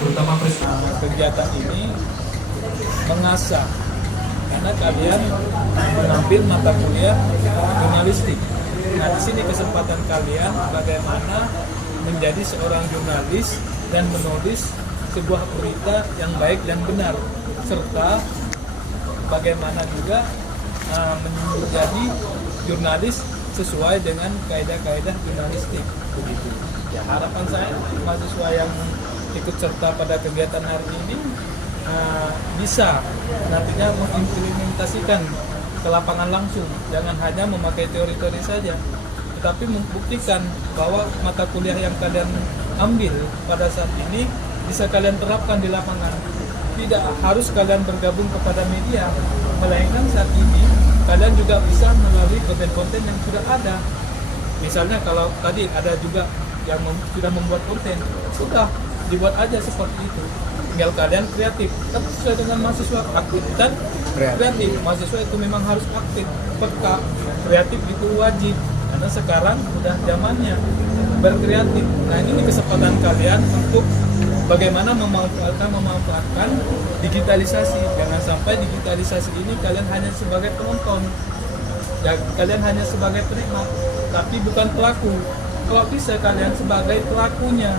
terutama kegiatan ini mengasah karena kalian mengambil mata kuliah jurnalistik. Nah, di sini kesempatan kalian bagaimana menjadi seorang jurnalis dan menulis sebuah berita yang baik dan benar, serta bagaimana juga menjadi jurnalis sesuai dengan kaidah-kaidah jurnalistik begitu. Ya, harapan saya mahasiswa yang ikut serta pada kegiatan hari ini bisa nantinya mengimplementasikan ke lapangan langsung, jangan hanya memakai teori-teori saja, tetapi membuktikan bahwa mata kuliah yang kalian ambil pada saat ini bisa kalian terapkan di lapangan. Tidak harus kalian bergabung kepada media, melainkan saat ini kalian juga bisa melalui konten-konten yang sudah ada. Misalnya kalau tadi ada juga yang sudah membuat konten, sudah dibuat aja seperti itu. Tinggal kalian kreatif, tapi sesuai dengan mahasiswa aktif dan kreatif. Mahasiswa itu memang harus aktif, peka, kreatif itu wajib. Karena sekarang udah zamannya berkreatif. Nah, ini kesempatan kalian untuk bagaimana memanfaatkan digitalisasi. Jangan sampai digitalisasi ini kalian hanya sebagai penonton, ya, kalian hanya sebagai penikmat, tapi bukan pelaku. Kalau bisa kalian sebagai pelakunya,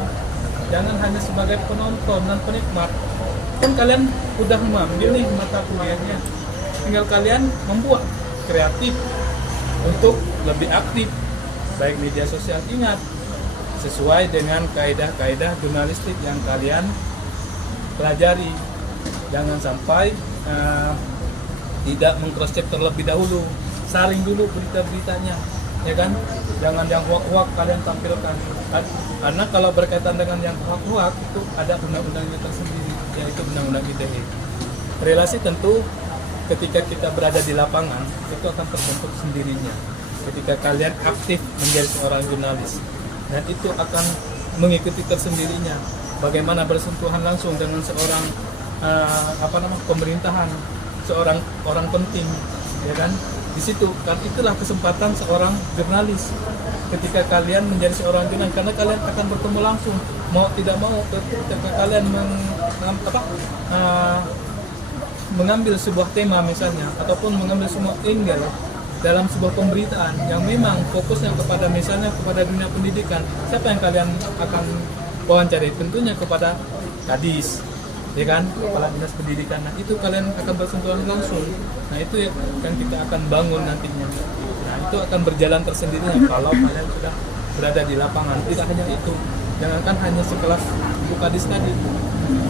jangan hanya sebagai penonton dan penikmat. Kan kalian udah mengambil nih mata kuliahnya, tinggal kalian membuat kreatif untuk lebih aktif, baik media sosial. Ingat, sesuai dengan kaidah-kaidah jurnalistik yang kalian pelajari. Jangan sampai tidak meng-cross-check terlebih dahulu, saring dulu berita-beritanya, ya kan? Jangan yang hoak-hoak kalian tampilkan. Karena kalau berkaitan dengan yang hoak-hoak itu ada undang-undangnya tersendiri, yaitu undang-undang ITE. Relasi tentu ketika kita berada di lapangan itu akan terbentuk sendirinya. Ketika kalian aktif menjadi seorang jurnalis, dan itu akan mengikuti tersendirinya. Bagaimana bersentuhan langsung dengan seorang pemerintahan, seorang orang penting, ya kan? Di situ kan itulah kesempatan seorang jurnalis. Ketika kalian menjadi seorang jurnalis, karena kalian akan bertemu langsung, mau tidak mau, ketika kalian mengambil sebuah tema misalnya, ataupun mengambil semua angle dalam sebuah pemberitaan yang memang fokusnya kepada misalnya kepada dunia pendidikan, siapa yang kalian akan wawancari? Tentunya kepada Kadis, ya kan, kepala dinas pendidikan. Nah, itu kalian akan bersentuhan langsung. Nah, itu yang kita akan bangun nantinya. Nah, itu akan berjalan tersendirinya kalau kalian sudah berada di lapangan. Tidak hanya itu, jangankan hanya sekelas Bu Kadis tadi,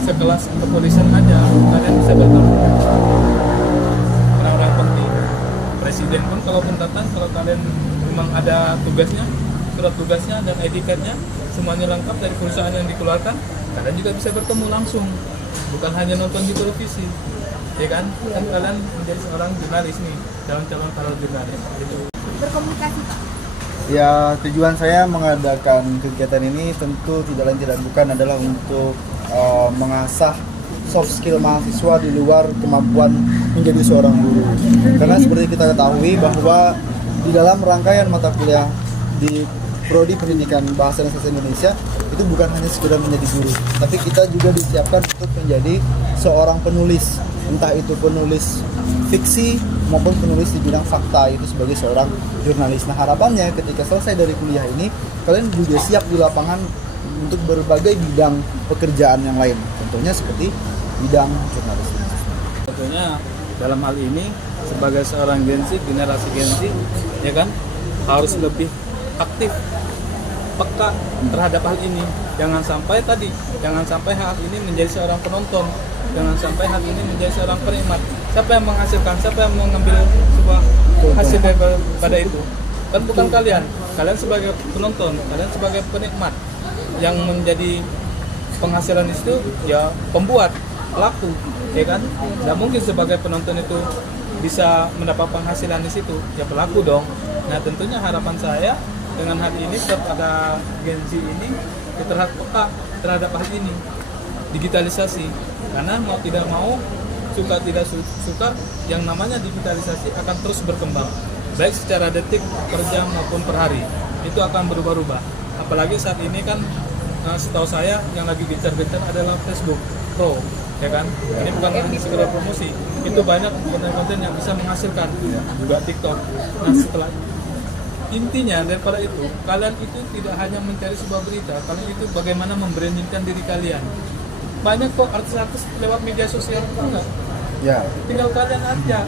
sekelas kepolisian aja kalian bisa bertemu orang-orang penting. Presiden pun kalau datang, kalau kalian memang ada tugasnya, surat tugasnya dan ID card-nya semuanya lengkap dari perusahaan yang dikeluarkan, kalian juga bisa bertemu langsung, bukan hanya nonton di televisi, ya kan? Kan kalian menjadi seorang jurnalis nih, calon jurnalis gitu. Berkomunikasi, Pak. Ya, tujuan saya mengadakan kegiatan ini tentu tidak lain tidak bukan adalah untuk mengasah soft skill mahasiswa di luar kemampuan menjadi seorang guru. Karena seperti kita ketahui bahwa di dalam rangkaian mata kuliah di Prodi Pendidikan Bahasa dan Sastra Indonesia itu bukan hanya sekedar menjadi guru, tapi kita juga disiapkan untuk menjadi seorang penulis, entah itu penulis fiksi maupun penulis di bidang fakta, itu sebagai seorang jurnalis. Nah, harapannya ketika selesai dari kuliah ini kalian juga siap di lapangan untuk berbagai bidang pekerjaan yang lain, contohnya seperti bidang jurnalistik. Tentunya dalam hal ini sebagai seorang generasi Gen Z, ya kan, harus lebih aktif, peka terhadap hal ini. Jangan sampai hal ini menjadi seorang penonton, jangan sampai hal ini menjadi seorang penikmat. Siapa yang menghasilkan, siapa yang mengambil sebuah hasil daripada itu? Kan bukan kalian sebagai penonton, kalian sebagai penikmat. Yang menjadi penghasilan itu ya pembuat, pelaku, ya kan? Tidak mungkin sebagai penonton itu bisa mendapat penghasilan di situ, ya pelaku dong. Nah, tentunya harapan saya dengan hal ini kepada Gen Z ini peka terhadap hal ini, digitalisasi. Karena mau tidak mau, suka tidak suka, yang namanya digitalisasi akan terus berkembang, baik secara detik, per jam maupun per hari. Itu akan berubah-ubah. Apalagi saat ini kan setahu saya yang lagi gencar-gencar adalah Facebook Pro, ya kan? Ini bukan hanya sekedar promosi, itu banyak konten-konten yang bisa menghasilkan, juga TikTok. Nah setelah intinya daripada itu, kalian itu tidak hanya mencari sebuah berita, kalian itu bagaimana membrandingkan diri kalian. Banyak kok artis-artis lewat media sosial itu enggak. Ya. Tinggal kalian aja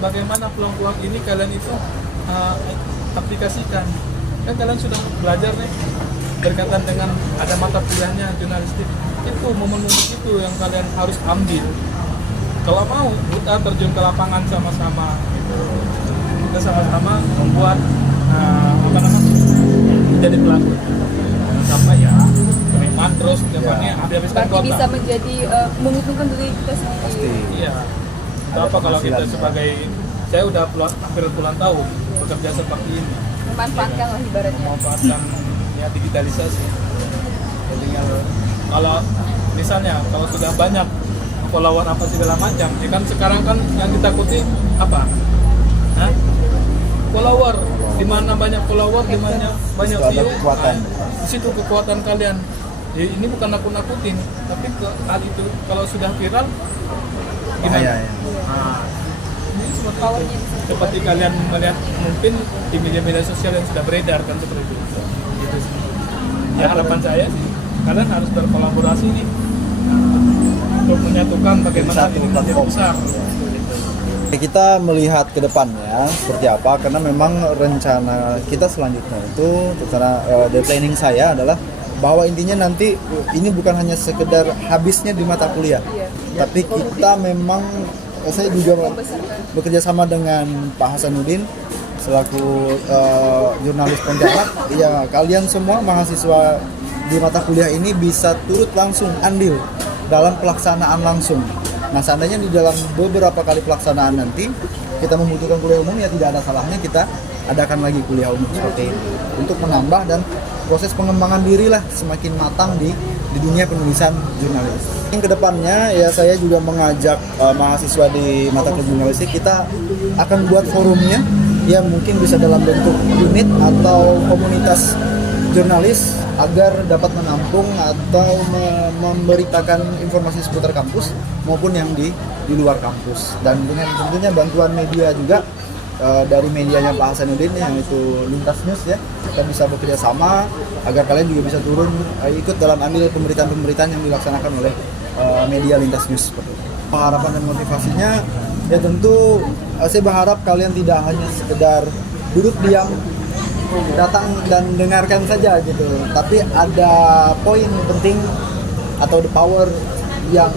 bagaimana peluang-peluang ini kalian itu aplikasikan. Kan kalian sudah belajar nih berkaitan dengan ada mata kuliahnya jurnalistik. Itu momen-momen itu yang kalian harus ambil. Kalau mau kita terjun ke lapangan sama-sama gitu. Kita sama-sama membuat menjadi pelaku. Sampai ya nikmat terus depannya habis-habiskan berarti kota. bisa menjadi menguntungkan diri kita sendiri. Pasti. Iya. Apa kalau kita sebagai saya udah hampir puluhan tahun bekerja seperti ini, Memanfaatkan lah ibaratnya. memanfaatkan ya digitalisasi. Jadi kalau misalnya kalau sudah banyak follower apa segala macam, ya kan sekarang kan yang ditakuti apa? Hah? Follower, di mana banyak follower, di mana banyak Itu ada view, kekuatan. di situ kekuatan kalian. Ya, ini bukan nakut-nakutin, tapi hal itu kalau sudah viral gimana? Bahaya, ya. Nah, ini seperti Powernya itu. di situ. Seperti kalian melihat mungkin di media-media sosial yang sudah beredar kan seperti itu. Gitu sih. Ya harapan saya sih, kalian harus berkolaborasi nih untuk menyatukan bagaimana Satu ini menjadi platform. besar. Kita melihat ke depannya seperti apa, karena memang rencana kita selanjutnya itu rencana dari planning saya adalah bahwa intinya nanti ini bukan hanya sekedar habisnya di mata kuliah, tapi kita memang saya juga bekerja sama dengan Pak Hasanuddin selaku jurnalis Pontianak. Ya, kalian semua mahasiswa di mata kuliah ini bisa turut langsung andil dalam pelaksanaan langsung. Nah, seandainya di dalam beberapa kali pelaksanaan nanti kita membutuhkan kuliah umum, ya tidak ada salahnya kita adakan lagi kuliah umum seperti ini untuk menambah dan proses pengembangan diri lah semakin matang di dunia penulisan jurnalis. Yang kedepannya ya saya juga mengajak mahasiswa di mata kuliah jurnalistik, kita akan buat forumnya, ya mungkin bisa dalam bentuk unit atau komunitas jurnalis agar dapat menampung atau memberitakan informasi seputar kampus maupun yang di luar kampus, dan dengan tentunya bantuan media juga dari medianya Pak Hasanuddin yang itu Lintas News, ya kita bisa bekerja sama agar kalian juga bisa turun ikut dalam andil pemberitaan-pemberitaan yang dilaksanakan oleh media Lintas News seperti itu. Harapan dan motivasinya ya tentu saya berharap kalian tidak hanya sekedar duduk diam datang dan dengarkan saja gitu, tapi ada poin penting atau the power yang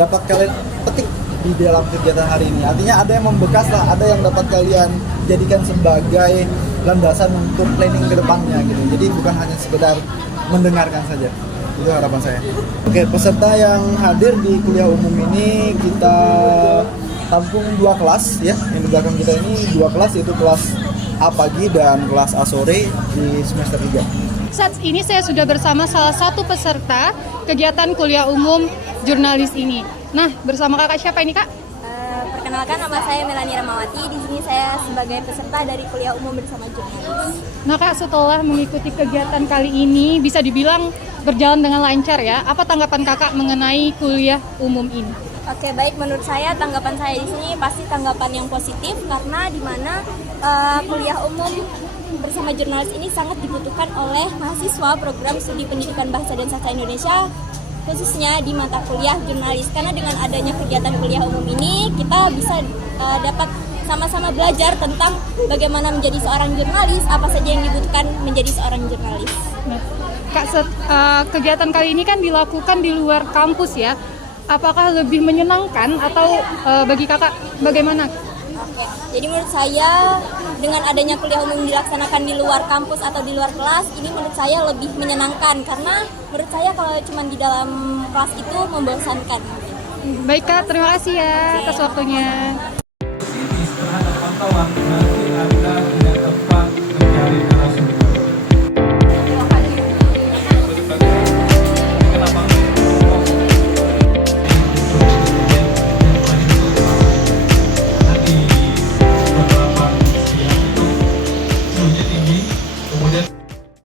dapat kalian petik di dalam kegiatan hari ini. Artinya ada yang membekas lah, ada yang dapat kalian jadikan sebagai landasan untuk planning ke depannya gitu. Jadi bukan hanya sekedar mendengarkan saja. Itu harapan saya. Oke, peserta yang hadir di kuliah umum ini kita tampung 2 kelas ya. Yang di belakang kita ini 2 kelas, yaitu kelas A pagi dan kelas A sore di semester 3. Saat ini saya sudah bersama salah satu peserta kegiatan kuliah umum jurnalis ini. Nah, bersama kakak siapa ini, Kak? Perkenalkan, nama saya Melani Ramawati. Di sini saya sebagai peserta dari kuliah umum bersama jurnalis. Nah, Kak, setelah mengikuti kegiatan kali ini bisa dibilang berjalan dengan lancar ya. Apa tanggapan kakak mengenai kuliah umum ini? Oke, baik, menurut saya tanggapan saya di sini pasti tanggapan yang positif, karena di mana kuliah umum bersama jurnalis ini sangat dibutuhkan oleh mahasiswa program studi pendidikan bahasa dan sastra Indonesia, khususnya di mata kuliah jurnalis. Karena dengan adanya kegiatan kuliah umum ini kita bisa dapat sama-sama belajar tentang bagaimana menjadi seorang jurnalis, apa saja yang dibutuhkan menjadi seorang jurnalis. Nah, Kak, kegiatan kali ini kan dilakukan di luar kampus ya. Apakah lebih menyenangkan atau bagi kakak bagaimana? Oke, jadi menurut saya dengan adanya kuliah umum dilaksanakan di luar kampus atau di luar kelas, ini menurut saya lebih menyenangkan, karena menurut saya kalau cuma di dalam kelas itu membosankan. Baik Kak, terima kasih ya atas waktunya. Ini terhadap pantauan